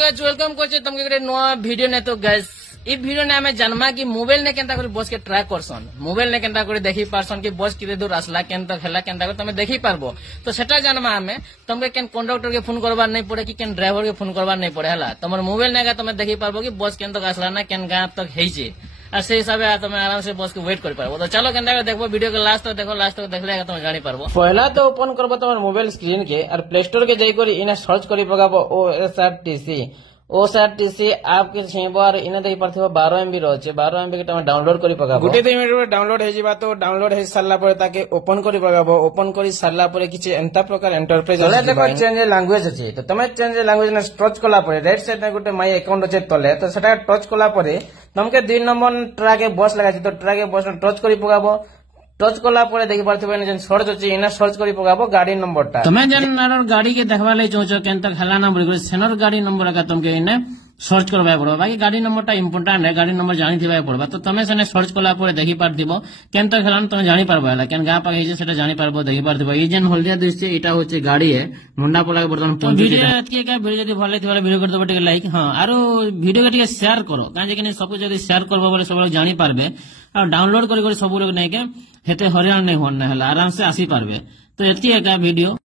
Guys welcome करछे तुमके एक नया वीडियो ने। तो गाइस ई वीडियो ने हमें जानमा कि मोबाइल ने केनता करे बस के ट्रैक करसन, मोबाइल ने केनता करे देखि पारसन कि बस केते दूर आसला केनता खेला केनता करे तमे देखि पारबो। तो सेटा जानमा हमें तुमके केन कंडक्टर के फोन करबा नहीं पड़े कि केन ड्राइवर के फोन करबा नहीं पड़े हला। तमर मोबाइल नेगा तमे देखि पारबो कि बस केनता आसला ना केन गांव तक हेइछे আর সেই হিসাবে তুমি আরাম সে বস কে ওয়েট করে পারবো। তো চলো কেনটা দেখবো ভিডিও के लास्ट तक देखो, लास्ट तक देखले তুমি জানি পারবো। পহলা তো ওপেন করবো তোমার মোবাইল স্ক্রিন के और प्ले स्टोर के যাই করি ইনা সার্চ করি পগাবো OSRTC ऐप के छेबो और इना देई परथिबो 12 MB रहचे 12 MB के तमे डाउनलोड करी पगाबो। गुटे 2 मिनिट रे डाउनलोड हे जिबा। तो डाउनलोड हे सारला परे ताके ओपन करी पगाबो। ओपन करी सारला परे किछि एंता प्रकार एंटरप्राइज तले देखो चेंज लैंग्वेज अछि। तो तमे चेंज लैंग्वेज ने टच कला परे राइट साइड में गुटे माय अकाउंट अछि तले। तो सेटा टच कला परे तमके 2 नंबर ट्रैक बस लगा छी। तो ट्रैक बस टच करी पगाबो। टच कला परे देखि पारथिबो ने जन सर्च अछि इना सर्च करी पगाबो गाड़ी नंबर ता तमे जन आर गाड़ी के देखबा ले चोचो केन तक हला नंबर को सेनर गाड़ी नंबर का तमके इने सर्च करबा पड़बा। बाकी गाड़ी नंबर ता इंपोर्टेंट है, गाड़ी नंबर जानि थिबा पड़बा। तो तमे सने सर्च कला परे देखि पारथिबो केन तक हलान तमे जानि पारबा हला केन गा पागे जे सेटा जानि पारबो देखि पारथिबो। ई जन हल्दिया दिसছে এটা হচ্ছে গাড়ি है मुंडा पला के बर्तन पहुंची। वीडियो एतके का वीडियो जदी भले थिबा वीडियो कर दबो टिके लाइक हां आरो वीडियो के टिके शेयर करो काजे कि सब जदी शेयर करबो बोले सब लोग जानि पारबे और डाउनलोड करी करी सब लोग नै के हेते हरियाण नै होन हला आराम से आसी पारबे। तो एतके का वीडियो